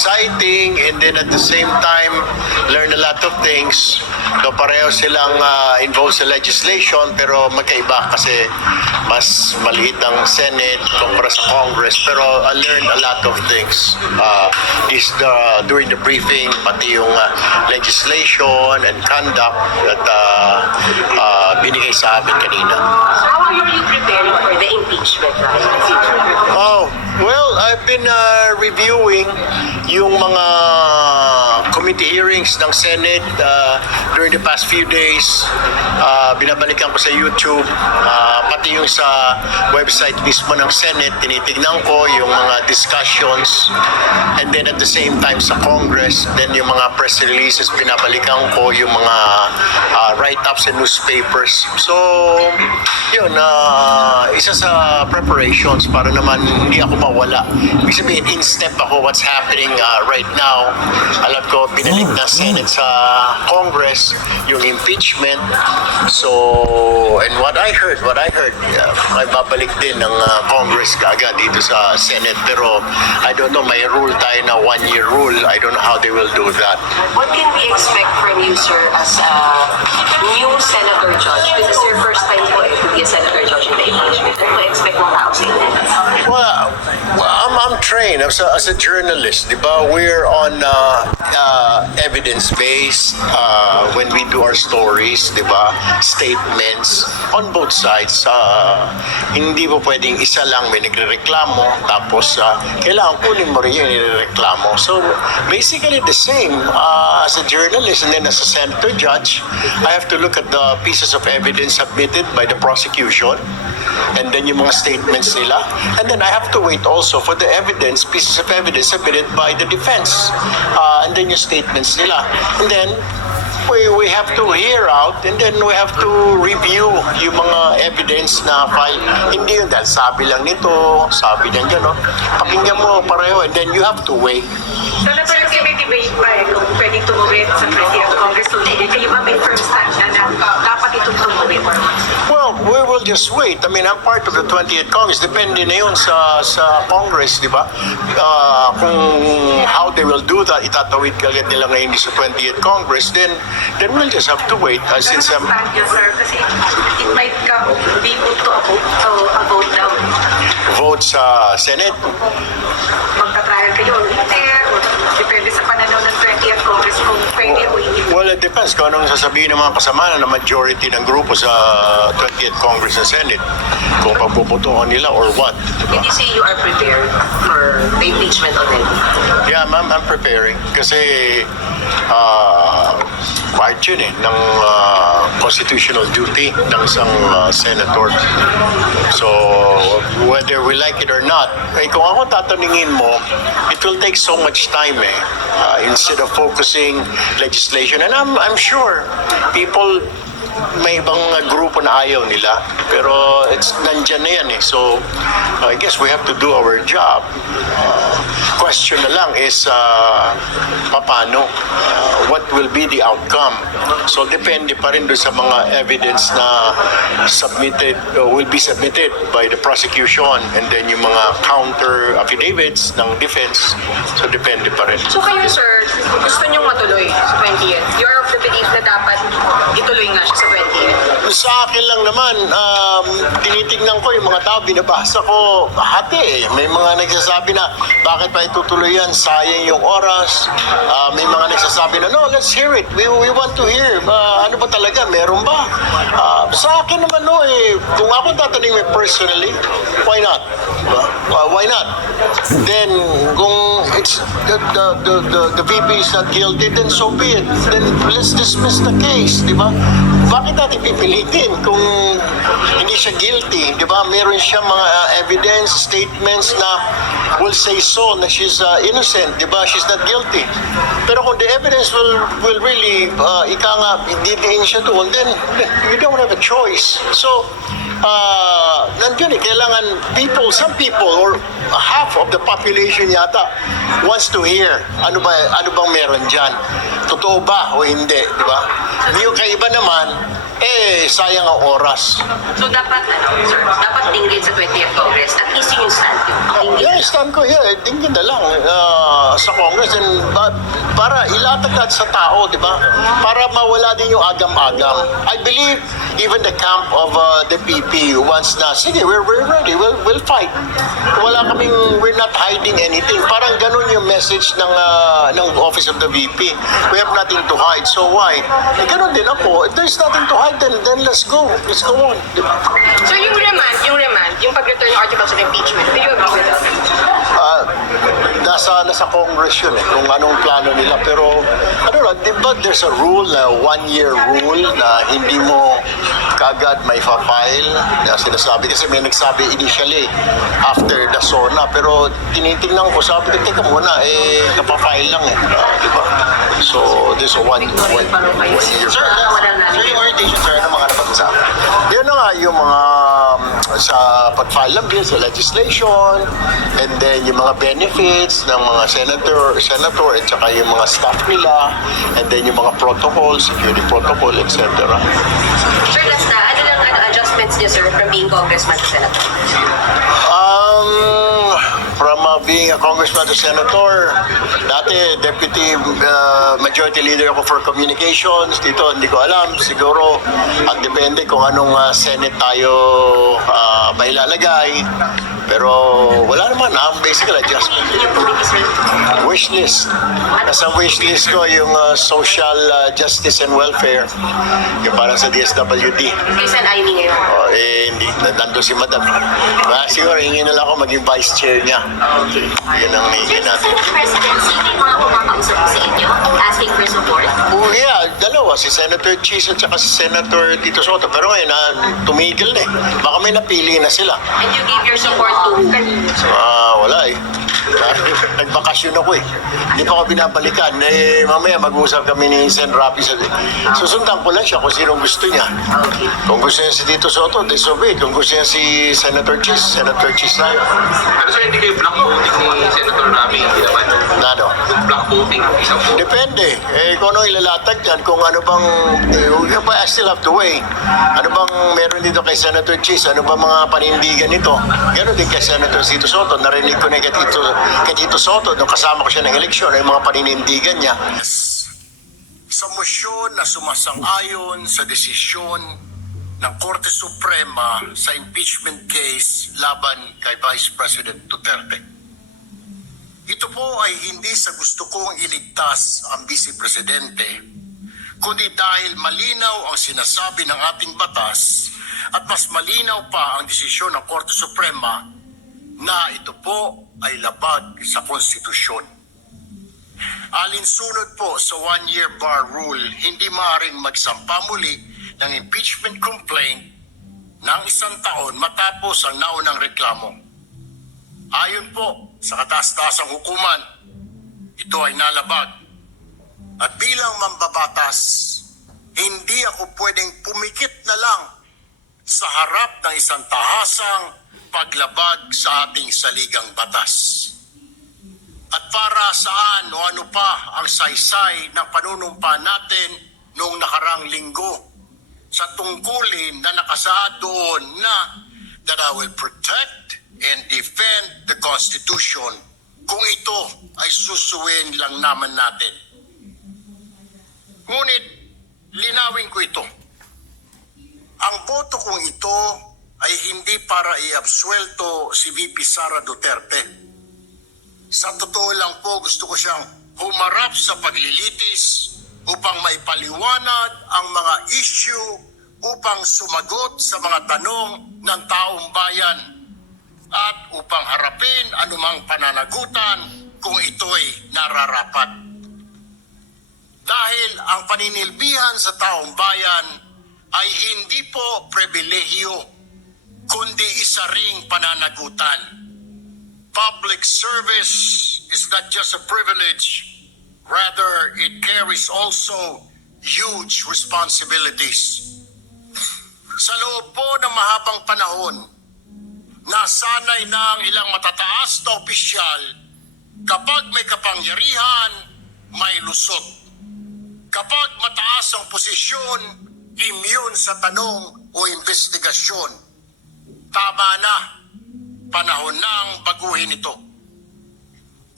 exciting and then at the same time learn a lot of things. So pareho silang involved sa legislation pero magkaiba kasi mas maliit ang Senate kumpara sa Congress, pero I learned a lot of things during the briefing, pati yung legislation and conduct that binigay sa amin kanina. How are you preparing for the impeachment trial? Oh, well, I've been reviewing yung mga committee hearings ng Senate during the past few days. Binabalikan ko sa YouTube, pati yung sa website mismo ng Senate, tinitignan ko yung mga discussions, and then at the same time sa Congress, then yung mga press releases, binabalikan ko yung mga write-ups and newspapers. So, yun, isa sa preparations para naman hindi ako mawala. Ibig sabihin, in step ako what's happening right now. Alam ko, binalik na Senate sa Congress yung impeachment. So, and what I heard, ay babalik din ng Congress kaagad dito sa Senate. Pero I don't know, may rule tayo na 1-year rule. I don't know how they will do that. What can we expect from you, sir, as a new senator judge? This is your first time po to be a senator judge in the impeachment. Ano po expect mo tao sa inyo? Well, I'm trained as a journalist, di ba? We're on evidence-based when we do our stories, di ba? Statements on both sides. Hindi po pwedeng isa lang may nagrereklamo tapos kailangan kunin mo rin yung nirereklamo. So basically the same as a journalist and then as a senator judge, I have to look at the pieces of evidence submitted by the prosecution and then yung mga statements nila, and then I have to wait also for the evidence, pieces of evidence submitted by the defense, and then yung statements nila, and then we have to hear out and then we have to review yung mga evidence na file. Hindi yun dahil sabi lang nito, sabi lang gano'n. Pakinggan mo pareho and then you have to wait. Senator, kasi may debate pa kung pwedeng tumuwid sa 20th Congress. So, kayo ba may firm stand na dapat itong tumuwid? Well, we will just wait. I mean, I'm part of the 20th Congress. Depende na yun sa Congress, di ba? Kung how they will do that, itatawid kagad nila ngayon sa 20th Congress, then we'll just have to wait. Since Ano stand niyo, sir? Kasi it might be put to a vote down. vote sa Senate. Magka-trial kayo o hindi, o depende sa pananaw ng 20th Congress kung pwede o hindi. Well, it depends kung anong sasabihin ng mga kasama na majority ng grupo sa 20th Congress and Senate. Kung pagpuputuhan nila or what. Did you say you are prepared for the impeachment already? Yeah, ma'am, I'm preparing. Kasi part yun ng constitutional duty ng isang senator. So, whether we like it or not, kung ako tatanungin mo, it will take so much time instead of focusing legislation. And I'm sure people may ibang grupo na ayaw nila, pero nandyan na yan so I guess we have to do our job. Question na lang is paano, what will be the outcome. So depende pa rin doon sa mga evidence na will be submitted by the prosecution and then yung mga counter affidavits ng defense. So depende pa rin. So kayo, sir, gusto niyong matuloy sa 20th? You're of the belief na dapat ituloy nga siya sa 20th? Sa akin lang naman, tinitignan ko yung mga tao, binabasa ko, hati May mga nagsasabi na, bakit pa itutuloy yan? Sayang yung oras. May mga nagsasabi na, no, let's hear it. We want to hear. Ano ba talaga? Meron ba? Sa akin naman, kung ako tatanungin personally, why not? Why not? Then, kung it's the VP is not guilty, then so be it. Then let's dismiss the case, di ba? Bakit natin pipilitin kung hindi siya guilty, di ba? Meron siya mga evidence, statements na will say so na she's innocent, di ba? She's not guilty. Pero kung the evidence will really didiin siya doon, then you don't have a choice. So, nandiyan kailangan some people or half of the population yata wants to hear ano bang meron dyan, totoo ba o hindi, di ba? Yung kaiba naman sayang ang oras. So dapat, sir, dapat dinggin sa 20th Congress, at least yung stand yun. Yeah, stand ko, dinggin na lang. As sa Congress and para ilatag natin sa tao, di ba? Para mawala din yung agam-agam. I believe even the camp of the PP wants na, sige, we're ready, we'll fight. We're not hiding anything. Parang ganun yung message ng Office of the VP. We have nothing to hide. So why? Eh, ganun din ako. If there's nothing to hide, then let's go. Let's go on. Di ba? So yung remand, yung pag-return ng articles of impeachment, do you agree with that? Nasa Congress yun kung anong plano nila. Pero, ano lang, di ba there's a rule, na 1-year rule, na hindi mo kagad may file na sinasabi. Kasi may nagsabi initially after the SONA. Pero tinitingnan ko, sabi ko, teka muna, kapafile lang di ba? So, there's a one year. Sir, Yung orientation, sir, ano mga napag-usapan? Yun na nga, yung mga sa pag-file ng bill, sa legislation, and then yung mga benefits ng mga senator, at saka yung mga staff nila, and then yung mga protocol, security protocol, etc. Sir, last na, ano adjustments niyo, sir, from being congressman to senator? From being a congressman to senator, dati deputy majority leader ako for communications. Dito, hindi ko alam. Siguro, ang depende kung anong Senate tayo mailalagay. Pero wala naman. Basically, adjustment. Wish list. Nasa wish list ko yung social justice and welfare. Yung parang sa DSWD. Kaysan Amy ngayon? Hindi. Nandun si Madam. Siguro, hingin na lang ako maging vice chair niya. Okay. Yun ang hingin natin. President, sino yung mga kumakausap sa inyo asking for support? Yeah, dalawa. Si Senator Cheese at saka si Senator Tito Soto. Pero ngayon, tumigil na Baka may napili na sila. And you gave your support to kanino, sir? Wala Nagbakasyon ako Hindi pa ako binabalikan. Mamaya mag-uusap kami ni Sen. Rapi. Susundan ko lang siya kung sinong gusto niya. Okay. Kung gusto niya si Tito Soto, disobey. Kung gusto niya si Senator Cheese na yun. Pero sir, hindi kayo black voting ni Senator Rami, hindi naman. Ano? Black voting, isang vote. Depende. Kung ano ilalatag dyan, kung ano bang, I still have to weigh. Ano bang meron dito kay Senator Cheese? Ano bang mga panindigan nito? Ganon din kay Senator Tito Soto. Narinig ko na kay Tito Soto, nung kasama ko siya ng eleksyon, ay mga panindigan niya. Sa motion na sumasang-ayon sa desisyon ng Korte Suprema sa impeachment case laban kay Vice President Duterte. Ito po ay hindi sa gusto kong iligtas ang Vice Presidente, kundi dahil malinaw ang sinasabi ng ating batas at mas malinaw pa ang desisyon ng Korte Suprema na ito po ay labag sa konstitusyon. Alinsunod po sa 1-year bar rule, hindi maaaring magsampa muli ng impeachment complaint ng 1 taon matapos ang naunang reklamo. Ayon po sa kataas-taasang hukuman, ito ay nalabag. At bilang mambabatas, hindi ako pwedeng pumikit na lang sa harap ng isang tahasang paglabag sa ating saligang batas. At para saan o ano pa ang saysay ng panunumpa natin noong nakarang linggo sa tungkulin na nakasaad doon na that I will protect and defend the Constitution kung ito ay susuwin lang naman natin. Ngunit linawin ko ito. Ang boto kong ito ay hindi para i-absuelto si VP Sara Duterte. Sa totoo lang po, gusto ko siyang humarap sa paglilitis upang maipaliwanag ang mga issue upang sumagot sa mga tanong ng taong bayan at upang harapin anumang pananagutan kung ito'y nararapat. Dahil ang paninilbihan sa taong bayan ay hindi po pribilehiyo, kundi isa ring pananagutan. Public service is not just a privilege, rather it carries also huge responsibilities. Sa loob po ng mahabang panahon, nasanay na ang ilang matataas na opisyal kapag may kapangyarihan, may lusot. Kapag mataas ang posisyon, immune sa tanong o investigasyon. Tama na. Panahon nang baguhin ito.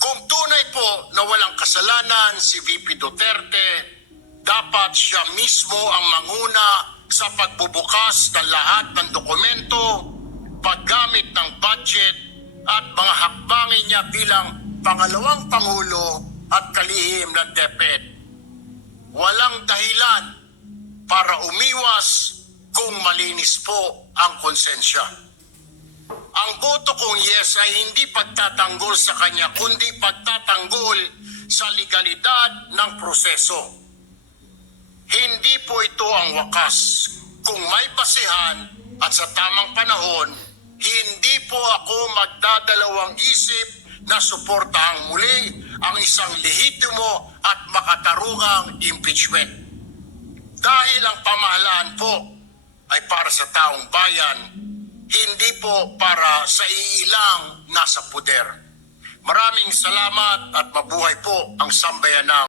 Kung tunay po na walang kasalanan si VP Duterte, dapat siya mismo ang manguna sa pagbubukas ng lahat ng dokumento, paggamit ng budget at mga hakbangin niya bilang pangalawang Pangulo at kalihim ng DepEd. Walang dahilan para umiwas kung malinis po ang konsensya. Ang boto kong yes ay hindi pagtatanggol sa kanya kundi pagtatanggol sa legalidad ng proseso. Hindi po ito ang wakas. Kung may basihan at sa tamang panahon, hindi po ako magdadalawang isip na suportahang muli ang isang lehitimo at makatarungang impeachment. Dahil ang pamahalaan po ay para sa taong bayan, hindi po para sa iilang nasa puder. Maraming salamat at mabuhay po ang sambayanang